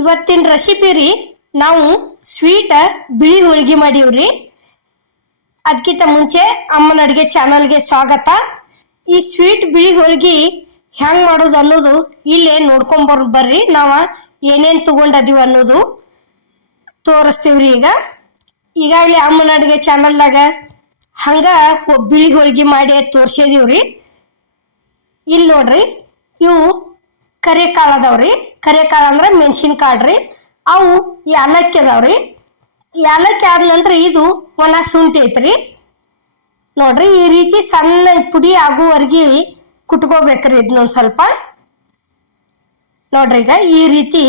ಇವತ್ತಿನ ರೆಸಿಪಿ ರೀ ನಾವು ಸ್ವೀಟ್ ಬಿಳಿ ಹೋಳಿಗೆ ಮಾಡೀವ್ರಿ. ಅದಕ್ಕಿಂತ ಮುಂಚೆ ಅಮ್ಮನ ಅಡುಗೆ ಚಾನಲ್ಗೆ ಸ್ವಾಗತ. ಈ ಸ್ವೀಟ್ ಬಿಳಿ ಹೋಳಿಗೆ ಹೆಂಗೆ ಮಾಡೋದು ಅನ್ನೋದು ಇಲ್ಲೇ ಬರ್ರಿ. ನಾವು ಏನೇನು ತೊಗೊಂಡದೀವಿ ಅನ್ನೋದು ತೋರಿಸ್ತೀವ್ರಿ. ಈಗಾಗಲೇ ಅಮ್ಮನ ಅಡುಗೆ ಚಾನಲ್ದಾಗ ಹಂಗೆ ಬಿಳಿ ಹೋಳಿಗೆ ಮಾಡಿ ತೋರಿಸಿದೀವ್ರಿ. ಇಲ್ಲಿ ನೋಡ್ರಿ, ಇವು ಕರೆಕಾಳು ಅದಾವ್ರಿ. ಕರೆಕಾಳು ಅಂದ್ರೆ ಮೆಣಸಿನ್ಕಾಳು ರೀ. ಅವು ಯಾಲಕ್ಕಿ ಅದಾವ್ರಿ. ಯಾಲಕ್ಕಿ ಆದ ನಂತರ ಇದು ಒಣ ಶುಂಠಿ ಐತ್ರಿ. ನೋಡ್ರಿ, ಈ ರೀತಿ ಸಣ್ಣ ಪುಡಿ ಆಗುವವರೆಗೆ ಕುಟ್ಕೋಬೇಕ್ರಿ ಇದನ್ನೊಂದು ಸ್ವಲ್ಪ. ನೋಡ್ರಿ, ಈಗ ಈ ರೀತಿ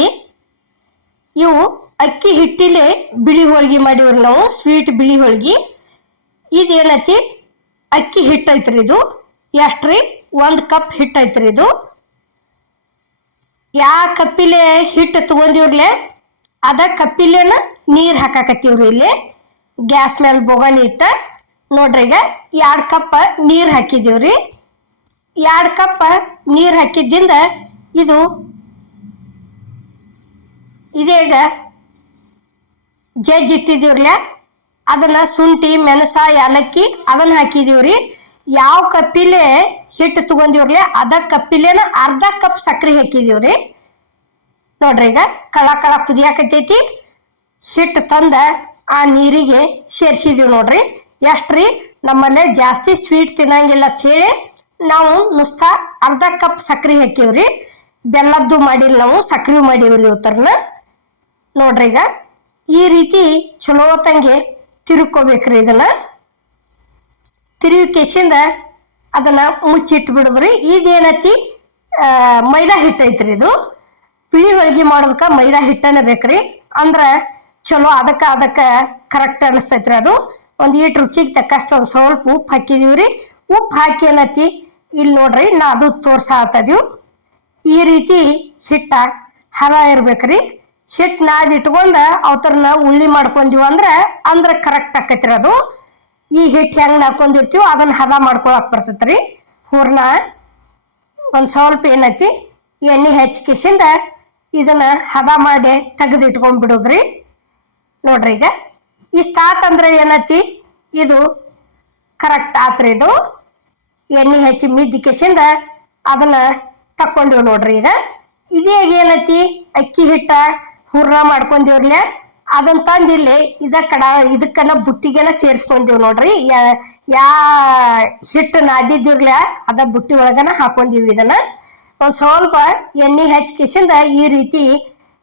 ಇವು ಅಕ್ಕಿ ಹಿಟ್ಟಿಲೆ ಬಿಳಿ ಹೋಳಿಗೆ ಮಾಡಿವ್ರಿ ನಾವು, ಸ್ವೀಟ್ ಬಿಳಿ ಹೋಳಿಗೆ. ಇದೇನೈತಿ ಅಕ್ಕಿ ಹಿಟ್ಟು ಐತ್ರಿ. ಇದು ಎಷ್ಟ್ರಿ? 1 ಕಪ್ ಹಿಟ್ಟು ಐತ್ರಿ. ಇದು ಯಾವ ಕಪ್ಪಿಲೆ ಹಿಟ್ಟು ತಗೊಂಡಿವ್ರಲೆ ಅದ ಕಪ್ಪಿಲೆನ ನೀರು ಹಾಕಾಕತ್ತೀವ್ರಿ. ಇಲ್ಲಿ ಗ್ಯಾಸ್ ಮೇಲೆ ಬೊಗಣಿ ಇಟ್ಟ ನೋಡ್ರಿ, ಈಗ 2 ಕಪ್ ನೀರು ಹಾಕಿದೀವ್ರಿ. 2 ಕಪ್ ನೀರು ಹಾಕಿದ್ದಿಂದ ಇದೀಗ ಜಜ್ಜಿ ಇಟ್ಟಿದೀವ್ರಲ್ಲ, ಅದನ್ನ ಶುಂಠಿ ಮೆಣಸ ಯಾಲಕ್ಕಿ ಅದನ್ನ ಹಾಕಿದೀವ್ರಿ. ಯಾವ ಕಪ್ಪಿಲೆ ಹಿಟ್ಟು ತಗೊಂಡಿವ್ರಲೆ ಅದ ಕಪ್ಪಿಲೆನ ಅರ್ಧ ಕಪ್ ಸಕ್ಕರೆ ಹಾಕಿದೀವ್ರಿ. ನೋಡ್ರಿ, ಈಗ ಕಳ ಕುದಿಯಾಕತ್ತೈತಿ. ಹಿಟ್ಟು ತಂದ ಆ ನೀರಿಗೆ ಸೇರಿಸಿದೀವಿ. ನೋಡ್ರಿ ಎಷ್ಟ್ರಿ, ನಮ್ಮಲ್ಲೇ ಜಾಸ್ತಿ ಸ್ವೀಟ್ ತಿನ್ನಂಗಿಲ್ಲ ಅಂತ ಹೇಳಿ ನಾವು ನುಸ್ತಾ ಅರ್ಧ ಕಪ್ ಸಕ್ಕರೆ ಹಾಕಿವ್ರಿ. ಬೆಲ್ಲದ್ದು ಮಾಡಿಲ್ಲ, ನಾವು ಸಕ್ಕರೆ ಮಾಡಿವ್ರಿ ಇವತ್ತರನ್ನ. ನೋಡ್ರಿ, ಈಗ ಈ ರೀತಿ ಚಲೋ ತಂಗೆ ತಿರುಕೋಬೇಕ್ರಿ. ಇದನ್ನ ತಿರುವಿ ಕೆಸಿಂದ ಅದನ್ನ ಮುಚ್ಚಿಟ್ಟು ಬಿಡುದ್ರಿ. ಇದೇನೈತಿ ಮೈದಾ ಹಿಟ್ಟು ಐತ್ರಿ. ಇದು ಬಿಳಿ ಹೋಳಿಗೆ ಮಾಡೋದಕ್ಕೆ ಮೈದಾ ಹಿಟ್ಟನೇ ಬೇಕ್ರಿ, ಅಂದ್ರೆ ಚಲೋ ಅದಕ್ಕೆ ಕರೆಕ್ಟ್ ಅನಿಸ್ತೈತ್ರಿ. ಅದು ಒಂದು ಈಟು ರುಚಿಗೆ ತಕ್ಕಷ್ಟು ಒಂದು ಸ್ವಲ್ಪ ಉಪ್ಪು ಹಾಕಿದೀವ್ರಿ. ಉಪ್ಪು ಹಾಕಿ ಏನೈತಿ ಇಲ್ಲಿ ನೋಡ್ರಿ, ನಾ ಅದು ತೋರ್ಸಾತದೀವಿ. ಈ ರೀತಿ ಹಿಟ್ಟ ಹದ ಇರ್ಬೇಕ್ರಿ. ಹಿಟ್ಟು ನಾದಿ ಇಟ್ಕೊಂಡು ಅವತರನ್ನ ಉಳ್ಳಿ ಮಾಡ್ಕೊಂಡೀವಿ ಅಂದ್ರೆ ಕರೆಕ್ಟ್ ಆಕೈತ್ರಿ. ಅದು ಈ ಹಿಟ್ಟು ಹೆಂಗೆ ನಾಕೊಂಡಿರ್ತೀವೋ ಅದನ್ನ ಹದ ಮಾಡ್ಕೊಳಕ್ ಬರ್ತೈತ್ರಿ. ಹೂರ್ಣ ಒಂದು ಸ್ವಲ್ಪ ಏನೈತಿ ಎಣ್ಣೆ ಹೆಚ್ಚಿಕಿಸಿಂದ ಇದನ್ನ ಹದ ಮಾಡಿ ತೆಗೆದು ಇಟ್ಕೊಂಡ್ಬಿಡೋದ್ರಿ. ನೋಡ್ರಿ, ಈಗ ಇಷ್ಟ ಆತಂದ್ರೆ ಏನೈತಿ ಇದು ಕರೆಕ್ಟ್ ಆತ್ರಿ. ಇದು ಎಣ್ಣೆ ಹೆಚ್ಚಿ ಮಿದ್ದಿಕೆಸಿಂದ ಅದನ್ನ ತಕ್ಕೊಂಡಿವ್. ನೋಡ್ರಿ, ಈಗ ಇದೇ ಏನೈತಿ ಅಕ್ಕಿ ಹಿಟ್ಟ ಹೂರ್ಣ ಮಾಡ್ಕೊಂಡಿವ್ರಲೆ ಅದನ್ನ ತಂದಿಲ್ಲಿ ಇದಕ್ಕನ ಬುಟ್ಟಿಗೆನ ಸೇರಿಸ್ಕೊಂಡೀವಿ. ನೋಡ್ರಿ, ಹಿಟ್ಟು ನಾದಿದ್ದಿರ್ಲ ಅದ ಬುಟ್ಟಿ ಒಳಗನ ಹಾಕೊಂಡಿವಿ. ಇದನ್ನ ಒಂದು ಸ್ವಲ್ಪ ಎಣ್ಣೆ ಹೆಚ್ಚಿಕಿಸಿಂದ ಈ ರೀತಿ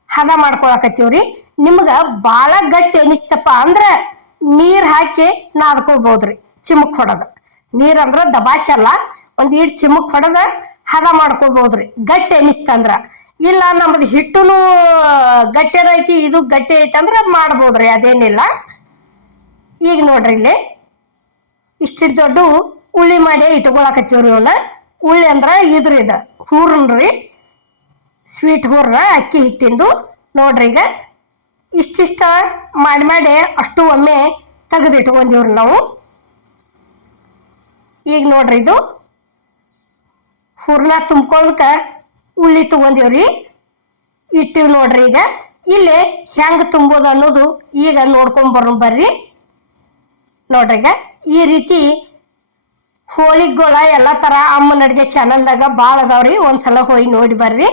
ಹದ ಮಾಡ್ಕೊಳಕತ್ತೀವ್ರಿ. ನಿಮ್ಗೆ ಭಾಳ ಗಟ್ಟಿ ಅನಿಸ್ತಪ್ಪ ಅಂದ್ರೆ ನೀರು ಹಾಕಿ ನಾದ್ಕೋಬೋದ್ರಿ. ಚಿಮಕ್ ಹೊಡೆದ ನೀರು ಅಂದ್ರೆ ದಬಾಶೆ ಅಲ್ಲ, ಒಂದು ಈಟ್ ಚಿಮಕ್ ಹೊಡೆದ ಹದ ಮಾಡ್ಕೋಬೋದ್ರಿ ಗಟ್ಟಿ ಅನಿಸ್ತಂದ್ರ. ಇಲ್ಲ ನಮ್ಮದು ಹಿಟ್ಟು ಗಟ್ಟಿ ಐತಿ, ಇದು ಗಟ್ಟಿ ಐತಿ ಅಂದ್ರೆ ಮಾಡ್ಬೋದ್ರಿ, ಅದೇನಿಲ್ಲ. ಈಗ ನೋಡ್ರಿ, ಇಲ್ಲಿ ಇಷ್ಟಿಟ್ಟು ದೊಡ್ಡ ಉಳ್ಳಿ ಮಾಡಿ ಇಟ್ಕೊಳಕತ್ತೀವ್ರಿ. ಇವನ್ನ ಉಳ್ಳಿ ಅಂದ್ರೆ ಇದು ಹೂರ್ಣ್ರಿ, ಸ್ವೀಟ್ ಹೂರ್ಣ ಅಕ್ಕಿ ಹಿಟ್ಟಿಂದು. ನೋಡ್ರಿ, ಈಗ ಇಷ್ಟಿಷ್ಟ ಮಾಡಿ ಅಷ್ಟು ಒಮ್ಮೆ ತೆಗೆದು ಇಟ್ಕೊಂಡಿವ್ರಿ ನಾವು. ಈಗ ನೋಡ್ರಿ, ಇದು ಹೂರ್ಣ ತುಂಬ್ಕೊಳಕ್ಕೆ ಉಳ್ಳಿ ತಗೊಂಡಿವ್ರಿ, ಇಟ್ಟಿವಿ. ನೋಡ್ರಿ, ಈಗ ಇಲ್ಲಿ ಹೆಂಗೆ ತುಂಬೋದು ಅನ್ನೋದು ಈಗ ಬರ್ರಿ. ನೋಡ್ರಿ, ಈಗ ಈ ರೀತಿ ಹೋಳಿಗೆಗಳ ಎಲ್ಲ ಥರ ಅಮ್ಮನ ಅಡುಗೆ ಚಾನಲ್ದಾಗ ಭಾಳ ಅದಾವ್ರಿ. ಒಂದ್ಸಲ ಹೋಗಿ ನೋಡಿ ಬರ್ರಿ.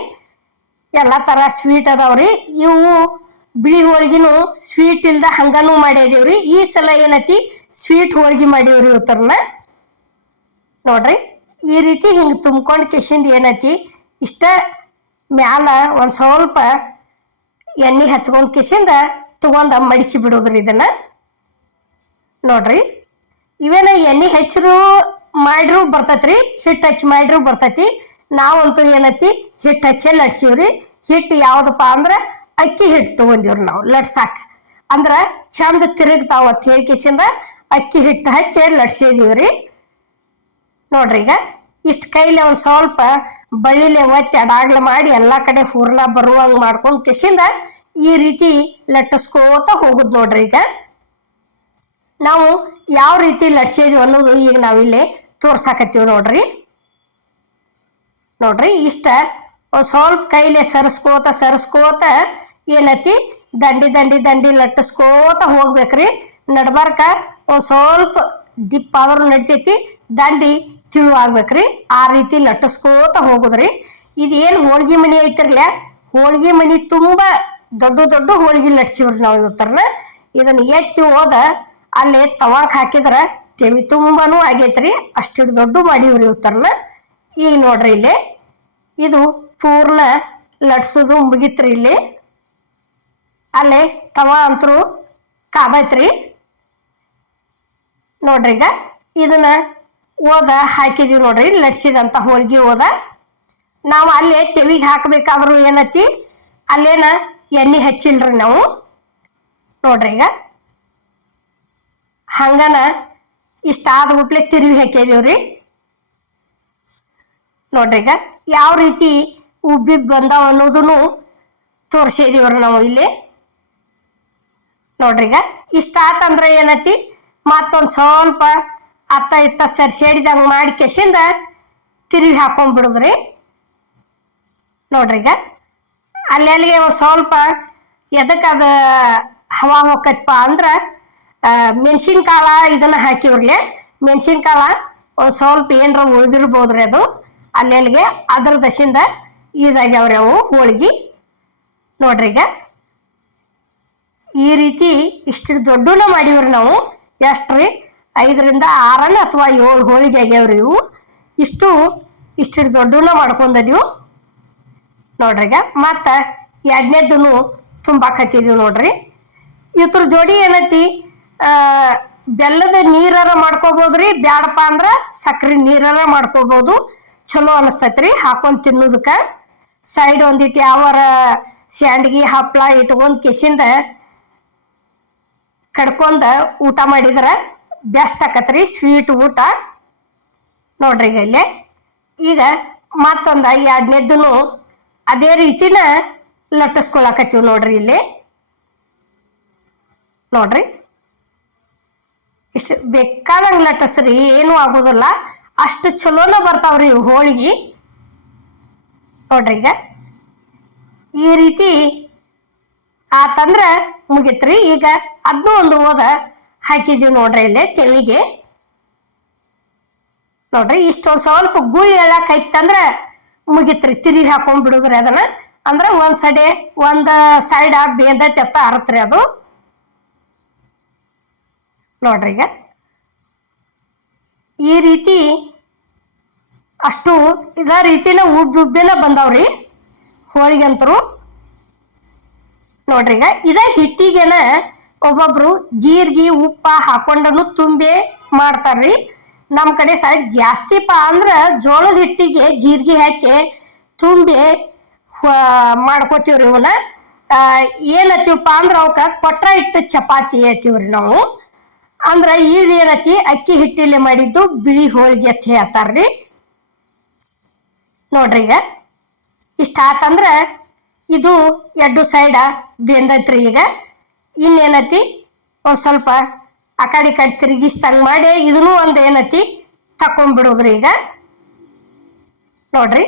ಎಲ್ಲ ಥರ ಸ್ವೀಟ್ ಅದಾವ್ರಿ. ಇವು ಬಿಳಿ ಹೋಳಿಗೆನು ಸ್ವೀಟ್ ಇಲ್ದ ಹಂಗನೂ ಮಾಡಿದೀವ್ರಿ. ಈ ಸಲ ಏನೈತಿ ಸ್ವೀಟ್ ಹೋಳಿಗೆ ಮಾಡೀವ್ರಿ ಇವತ್ತರನ್ನ. ನೋಡ್ರಿ, ಈ ರೀತಿ ಹಿಂಗೆ ತುಂಬ್ಕೊಂಡು ಕೆಸಿಂದ ಏನೈತಿ ಇಷ್ಟ ಮ್ಯಾಲ ಒಂದು ಸ್ವಲ್ಪ ಎಣ್ಣೆ ಹಚ್ಕೊಂಡು ಕೆಸಿಂದ ತಗೊಂಡ ಮಡಿಸಿ ಬಿಡೋದ್ರಿ ಇದನ್ನ. ನೋಡ್ರಿ, ಇವೇನ ಎಣ್ಣೆ ಹೆಚ್ಚರು ಮಾಡ್ರೂ ಬರ್ತೈತ್ರಿ, ಹಿಟ್ಟು ಹಚ್ಚಿ ಮಾಡ್ರೂ ಬರ್ತೈತಿ. ನಾವಂತೂ ಏನೈತಿ ಹಿಟ್ಟು ಹಚ್ಚೇ ಲಟ್ಸೀವ್ರಿ. ಹಿಟ್ಟು ಯಾವುದಪ್ಪ ಅಂದ್ರೆ ಅಕ್ಕಿ ಹಿಟ್ಟು ತಗೊಂಡಿವ್ರಿ ನಾವು ಲಟ್ಸಾಕ, ಅಂದ್ರೆ ಚಂದ ತಿರುಗ್ತಾವ ಅಂತ ಹೇಳಿ ಕೆಸಿಂದ ಅಕ್ಕಿ ಹಿಟ್ಟು ಹಚ್ಚಿ ಲಟ್ಸಿದೀವ್ರಿ. ನೋಡ್ರಿ, ಈಗ ಇಷ್ಟು ಕೈಲಿ ಒಂದು ಸ್ವಲ್ಪ ಬಳ್ಳಿಲೆ ಒತ್ತಿ ಅಡಾಗ್ಲ ಮಾಡಿ ಎಲ್ಲ ಕಡೆ ಹೂರ್ಣ ಬರುವಂಗೆ ಮಾಡ್ಕೊಂಡು ಕೆಸಿಂದ ಈ ರೀತಿ ಲಟ್ಟಿಸ್ಕೋತ ಹೋಗುದು. ನೋಡ್ರಿ, ಈಗ ನಾವು ಯಾವ ರೀತಿ ಲಟ್ಸಿದ್ವಿ ಅನ್ನೋದು ಈಗ ನಾವಿಲ್ಲಿ ತೋರ್ಸಾಕತ್ತೀವಿ. ನೋಡ್ರಿ ಇಷ್ಟ ಒಂದು ಸ್ವಲ್ಪ ಕೈಲೆ ಸರಿಸ್ಕೋತ ಏನೈತಿ ದಂಡಿ ದಂಡಿ ದಂಡಿ ಲಟ್ಟಿಸ್ಕೋತ ಹೋಗ್ಬೇಕ್ರಿ. ನಡ್ಬಾರ್ಕ ಒಂದು ಸ್ವಲ್ಪ ದಿಪ್ಪ ಆದ್ರೂ ನಡಿತೈತಿ, ದಂಡಿ ತಿಳುವಾಗ್ಬೇಕ್ರಿ. ಆ ರೀತಿ ಲಟ್ಟಿಸ್ಕೋತ ಹೋಗುದ್ರಿ. ಇದೇನು ಹೋಳ್ಗಿ ಮನಿ ಐತಿರ್ಲ, ಹೋಳ್ಗಿ ಮನಿ ತುಂಬ ದೊಡ್ಡ ದೊಡ್ಡ ಹೋಳ್ಗಿ ಲಟ್ಸಿವ್ರಿ ನಾವು ಇವತ್ತರನ. ಇದನ್ನ ಎತ್ತಿ ಹೋದ ಅಲ್ಲಿ ತವಾಕ್ ಹಾಕಿದ್ರ ತೆವಿ ತುಂಬಾನು ಆಗೈತ್ರಿ. ಅಷ್ಟು ದೊಡ್ಡ ಮಾಡಿವ್ರಿ ಇವತ್ತರನ. ಈಗ ನೋಡ್ರಿ ಇಲ್ಲಿ ಇದು ಪೂರ್ಣ ಲಟ್ಸೋದು ಮುಗಿತ್ರಿ. ಇಲ್ಲಿ ಅಲ್ಲೇ ತವಾ ಅಂತರೂ ಕಾದೈತ್ರಿ. ನೋಡ್ರಿ ಈಗ ಇದನ್ನ ಓದ ಹಾಕಿದೀವಿ ನೋಡ್ರಿ, ಲಟ್ಸಿದಂಥ ಹೋಳ್ಗಿ ಓದ. ನಾವು ಅಲ್ಲೇ ತೆವಿಗೆ ಹಾಕಬೇಕಾದ್ರೂ ಏನತಿ ಅಲ್ಲೇನ ಎಣ್ಣೆ ಹಚ್ಚಿಲ್ರಿ ನಾವು. ನೋಡ್ರಿ ಈಗ ಹಂಗನ ಇಷ್ಟ ಆದ್ಗುಪ್ಲೆ ತಿರುವಿ ಹಾಕಿದೀವ್ರಿ. ನೋಡ್ರಿ ಈಗ ಯಾವ ರೀತಿ ಉಬ್ಬಿ ಬಂದಾವ ಅನ್ನೋದನ್ನು ತೋರಿಸಿದೀವ್ರಿ ನಾವು ಇಲ್ಲಿ. ನೋಡ್ರಿ ಈಗ ಇಷ್ಟ ಆತಂದ್ರೆ ಏನತಿ ಮತ್ತೊಂದು ಸ್ವಲ್ಪ ಅತ್ತ ಇತ್ತ ಸರಿಸಿಡಿದಂಗೆ ಮಾಡಿ ಕೆಸಿಂದ ತಿರುವಿ ಹಾಕೊಂಡ್ಬಿಡುದ್ರಿ. ನೋಡ್ರಿ ಈಗ ಅಲ್ಲಿಗೆ ಒಂದು ಸ್ವಲ್ಪ ಎದಕ್ಕೆ ಅದು ಹವಾ ಹೋಗತ್ತಪ್ಪ ಅಂದ್ರೆ ಮೆಣಸಿನ್ಕಾಳ ಇದನ್ನು ಹಾಕಿವ್ರಲೆ. ಮೆಣಸಿನ್ಕಾಳ ಒಂದು ಸ್ವಲ್ಪ ಏನರ ಉಳಿದಿರ್ಬೋದ್ರಿ ಅದು ಅಲ್ಲಿಗೆ. ಅದ್ರ ದಶಿಂದ ಇದಾಗ್ಯಾವ್ರಿ ಅವು ಹೋಳ್ಗಿ. ನೋಡ್ರಿ ಈಗ ಈ ರೀತಿ ಇಷ್ಟು ದೊಡ್ಡನ ಮಾಡೀವ್ರಿ ನಾವು. ಎಷ್ಟು ರೀ 5ರಿಂದ 6 ಅಥವಾ 7 ಹೋಳಿಗೆ ಆಗ್ಯಾವ್ರಿ ಇವು. ಇಷ್ಟು ದೊಡ್ಡನ ಮಾಡ್ಕೊಂಡದೀವು. ನೋಡ್ರಿ ಈಗ ಮತ್ತು ಎರಡನೇದನ್ನು ತುಂಬಾಕತ್ತಿದೀವಿ ನೋಡ್ರಿ. ಇದ್ರ ಜೋಡಿ ಏನೈತಿ ಬೆಲ್ಲದ ನೀರಾರ ಮಾಡ್ಕೋಬೋದ್ರಿ, ಬ್ಯಾಡಪ್ಪ ಅಂದ್ರೆ ಸಕ್ರೆ ನೀರಾರ ಮಾಡ್ಕೋಬೋದು. ಚಲೋ ಅನಿಸ್ತೈತ್ರಿ ಹಾಕೊಂಡು ತಿನ್ನೋದಕ್ಕೆ. ಸೈಡ್ ಒಂದಿಟ್ಟು ಯಾವಾರ ಸ್ಯಾಂಡ್ಗಿ ಹಪ್ಪಳ ಇಟ್ಕೊಂಡು ಕೆಸಿಂದ ಕಡ್ಕೊಂಡ ಊಟ ಮಾಡಿದ್ರೆ ಬೆಸ್ಟ್ ಆಕತ್ರಿ, ಸ್ವೀಟ್ ಊಟ. ನೋಡ್ರಿ ಈಗ ಇಲ್ಲೇ ಈಗ ಮತ್ತೊಂದು 2ನೇದನ್ನು ಅದೇ ರೀತಿನ ಲಟ್ಟಿಸ್ಕೊಳಕತ್ತೀವಿ ನೋಡ್ರಿ ಇಲ್ಲಿ. ನೋಡ್ರಿ ಇಷ್ಟು ಬೇಕಾದಂಗೆ ಲಟ್ಟಿಸ್ರಿ, ಏನೂ ಆಗೋದಿಲ್ಲ. ಅಷ್ಟು ಚಲೋನ ಬರ್ತಾವ್ರಿ ಇವು ಹೋಳಿಗೆ. ನೋಡ್ರಿ ಈಗ ಈ ರೀತಿ ಆತಂದ್ರೆ ಮುಗಿತ್ರಿ. ಈಗ ಅದನ್ನೂ ಒಂದು ಓದ ಹಾಕಿದೀವಿ ನೋಡ್ರಿ ಇಲ್ಲಿ ತೆವಿಗೆ. ನೋಡ್ರಿ ಇಷ್ಟೊಂದು ಸ್ವಲ್ಪ ಗುಳ್ಳಿ ಎಳಕೈತಂದ್ರೆ ಮುಗಿತ್ರಿ, ತಿರುವಿ ಹಾಕೊಂಡ್ಬಿಡುದ್ರಿ ಅದನ್ನ. ಅಂದ್ರೆ ಒಂದು ಸೈಡ್ ಬೇಂದೈತಿ ಅಂತ ಅರತ್ರಿ ಅದು. ನೋಡ್ರಿ ಈಗ ಈ ರೀತಿ ಅಷ್ಟು ಇದೇ ರೀತಿನ ಉಬ್ಬಿನ ಬಂದಾವ್ರಿ ಹೋಳಿಗೆಂತರು. ನೋಡ್ರಿ ಈಗ ಇದೇ ಹಿಟ್ಟಿಗೆನ ಒಬ್ಬೊಬ್ರು ಜೀರಿಗೆ ಉಪ್ಪ ಹಾಕೊಂಡನು ತುಂಬಿ ಮಾಡ್ತಾರ್ರಿ. ನಮ್ಮ ಕಡೆ ಸೈಡ್ ಜಾಸ್ತಿಪ್ಪ ಅಂದ್ರೆ ಜೋಳದ ಹಿಟ್ಟಿಗೆ ಜೀರಿಗೆ ಹಾಕಿ ತುಂಬಿ ಮಾಡ್ಕೋತೀವ್ರಿ ಇವನ್ನ. ಏನತ್ತೀವಪ್ಪ ಅಂದ್ರೆ ಅವಕ್ಕೆ ಕೊಟ್ರ ಹಿಟ್ಟು ಚಪಾತಿ ಹತ್ತೀವ್ರಿ ನಾವು. ಅಂದ್ರೆ ಇದು ಏನತಿ ಅಕ್ಕಿ ಹಿಟ್ಟಲ್ಲಿ ಮಾಡಿದ್ದು ಬಿಳಿ ಹೋಳಿಗೆ ಅಂತ ಹೇಳ್ತಾರ್ರಿ. ನೋಡ್ರಿ ಈಗ ಇಷ್ಟ ಆತಂದ್ರೆ ಇದು 2 ಸೈಡ ಬೆಂದೈತ್ರಿ. ಈಗ ಇನ್ನೇನತಿ ಒಂದು ಸ್ವಲ್ಪ ಆ ಕಡೆ ತಿರುಗಿಸ್ದಂಗೆ ಮಾಡಿ ಇದನ್ನು ಒಂದು ಏನತಿ ತಕೊಂಡ್ಬಿಡೋದ್ರಿ. ಈಗ ನೋಡ್ರಿ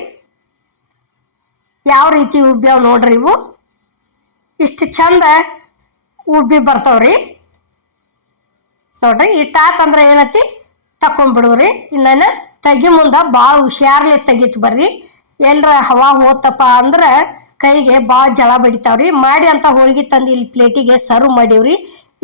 ಯಾವ ರೀತಿ ಉಬ್ಬ್ಯಾವ ನೋಡ್ರಿ ಇವು. ಇಷ್ಟು ಚಂದ ಉಬ್ಬಿ ಬರ್ತಾವ್ರಿ. ನೋಡ್ರಿ ಇಟ್ಟಾತಂದ್ರೆ ಏನತಿ ತಕೊಂಡ್ಬಿಡೋದ್ರಿ. ಇನ್ನು ತೆಗಿ ಮುಂದೆ ಭಾಳ ಹುಷಾರ್ಲಿ ತೆಗಿತು ಬರ್ರಿ. ಎಲ್ಲರ ಹವಾ ಹೋತಪ್ಪ ಅಂದ್ರೆ ಕೈಗೆ ಭಾಳ ಜಳ ಬಡಿತಾವ್ರಿ. ಮಾಡಿ ಅಂತ ಹೋಳ್ಗೆ ತಂದು ಇಲ್ಲಿ ಪ್ಲೇಟಿಗೆ ಸರ್ವ್ ಮಾಡೀವ್ರಿ.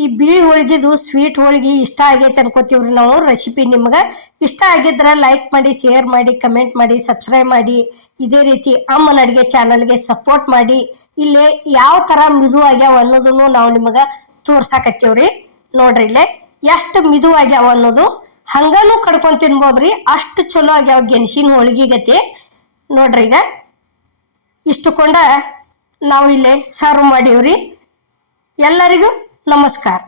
ಈ ಬಿಳಿ ಹೋಳ್ಗಿದು ಸ್ವೀಟ್ ಹೋಳ್ಗೆ ಇಷ್ಟ ಆಗೈತೆ ಅನ್ಕೋತೀವ್ರಿ ನಾವು. ರೆಸಿಪಿ ನಿಮ್ಗೆ ಇಷ್ಟ ಆಗಿದ್ರೆ ಲೈಕ್ ಮಾಡಿ, ಶೇರ್ ಮಾಡಿ, ಕಮೆಂಟ್ ಮಾಡಿ, ಸಬ್ಸ್ಕ್ರೈಬ್ ಮಾಡಿ. ಇದೇ ರೀತಿ ಅಮ್ಮನ ಅಡುಗೆ ಚಾನಲ್ಗೆ ಸಪೋರ್ಟ್ ಮಾಡಿ. ಇಲ್ಲೇ ಯಾವ ಥರ ಮಿದು ಆಗ್ಯಾವ ಅನ್ನೋದನ್ನು ನಾವು ನಿಮಗೆ ತೋರ್ಸಾಕತ್ತೀವ್ರಿ. ನೋಡ್ರಿ ಇಲ್ಲೇ ಎಷ್ಟು ಮಿದು ಆಗ್ಯಾವ ಅನ್ನೋದು. ಹಂಗನೂ ಕಡ್ಕೊಂಡು ತಿನ್ಬೋದ್ರಿ, ಅಷ್ಟು ಚಲೋ ಆಗ್ಯಾವ ಗೆಣಸಿನ ಹೋಳ್ಗೆ ಗತಿ. ನೋಡ್ರಿ ಈಗ ಇಷ್ಟುಕೊಂಡ ನಾವು ಇಲ್ಲೇ ಸರ್ವ್ ಮಾಡೀವ್ರಿ. ಎಲ್ಲರಿಗೂ ನಮಸ್ಕಾರ.